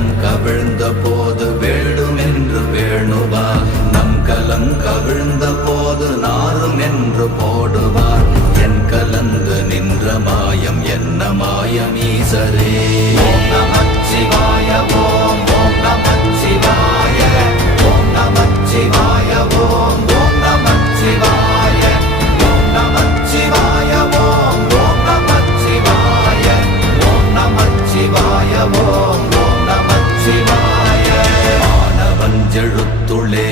வெள்ளம் கவிழ்ந்த போது வேடுமென்று வேணுவார், நம் கலம் கவிழ்ந்த போது நாரும் என்று போடுவார். என் கலந்து நின்ற மாயம் என்ன மாயம் ஈசரே. ஓம் நமச்சிவாய ஓம் ஓம் நமச்சிவாய ஓம் நமச்சிவாய ஓம் ஓம் நமச்சிவாய ஓம் நமச்சிவாய ஓம் ஓம் நமச்சிவாய ஓம் நமச்சிவாய ஓம் ஓம் நமச்சிவாய. ஆனவஞ்செழுத்துளே